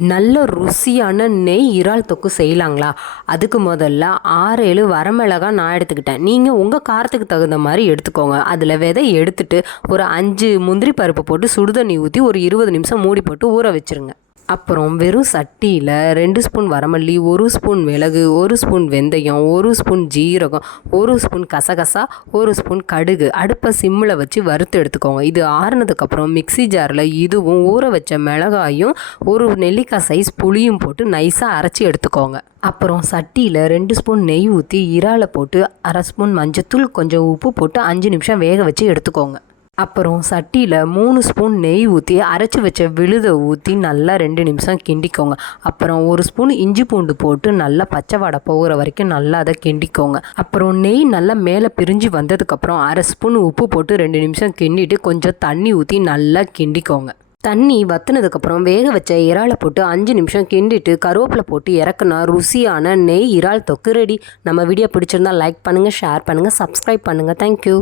நல்ல ருசியான நெய் இறால் தொக்கு செய்யலாங்களா? அதுக்கு முதல்ல 6-7 வரமிளகாய் நான் எடுத்துக்கிட்டேன். நீங்கள் உங்கள் காரத்துக்கு தகுந்த மாதிரி எடுத்துக்கோங்க. அதில் விதை எடுத்துட்டு ஒரு 5 முந்திரி பருப்பு போட்டு சுடுதண்ணி ஊற்றி ஒரு 20 நிமிஷம் மூடி போட்டு ஊற வச்சுருங்க. அப்புறம் வெறும் சட்டியில் 2 ஸ்பூன் வரமல்லி, 1 ஸ்பூன் மிளகு, 1 ஸ்பூன் வெந்தயம், 1 ஸ்பூன் ஜீரகம், 1 ஸ்பூன் கசகசா, 1 ஸ்பூன் கடுகு அடுப்பை சிம்மில் வச்சு வறுத்து எடுத்துக்கோங்க. இது ஆறுனதுக்கப்புறம் மிக்சி ஜாரில் இதுவும் ஊற வச்ச மிளகாயும் ஒரு நெல்லிக்காய் சைஸ் புளியும் போட்டு நைஸாக அரைச்சி எடுத்துக்கோங்க. அப்புறம் சட்டியில் 2 ஸ்பூன் நெய் ஊற்றி இறாலை போட்டு 1/2 ஸ்பூன் மஞ்சத்தூள், கொஞ்சம் உப்பு போட்டு 5 நிமிஷம் வேக வச்சு எடுத்துக்கோங்க. அப்புறம் சட்டியில் 3 ஸ்பூன் நெய் ஊற்றி அரைச்சி வச்ச விழுதை ஊற்றி நல்லா 2 நிமிஷம் கிண்டிக்கோங்க. அப்புறம் 1 ஸ்பூன் இஞ்சி பூண்டு போட்டு நல்லா பச்சை வாடை போகிற வரைக்கும் நல்லா அதை கிண்டிக்கோங்க. அப்புறம் நெய் நல்லா மேலே பிரிஞ்சு வந்ததுக்கப்புறம் 1/2 ஸ்பூன் உப்பு போட்டு 2 நிமிஷம் கிண்டிட்டு கொஞ்சம் தண்ணி ஊற்றி நல்லா கிண்டிக்கோங்க. தண்ணி வற்றினதுக்கப்புறம் வேக வச்ச இறாலை போட்டு 5 நிமிஷம் கிண்டிட்டு கருவேப்பிலை போட்டு இறக்குனா ருசியான நெய் இறால் தொக்கு ரெடி. நம்ம வீடியோ பிடிச்சிருந்தா லைக் பண்ணுங்கள், ஷேர் பண்ணுங்கள், சப்ஸ்கிரைப் பண்ணுங்கள். தேங்க்யூ.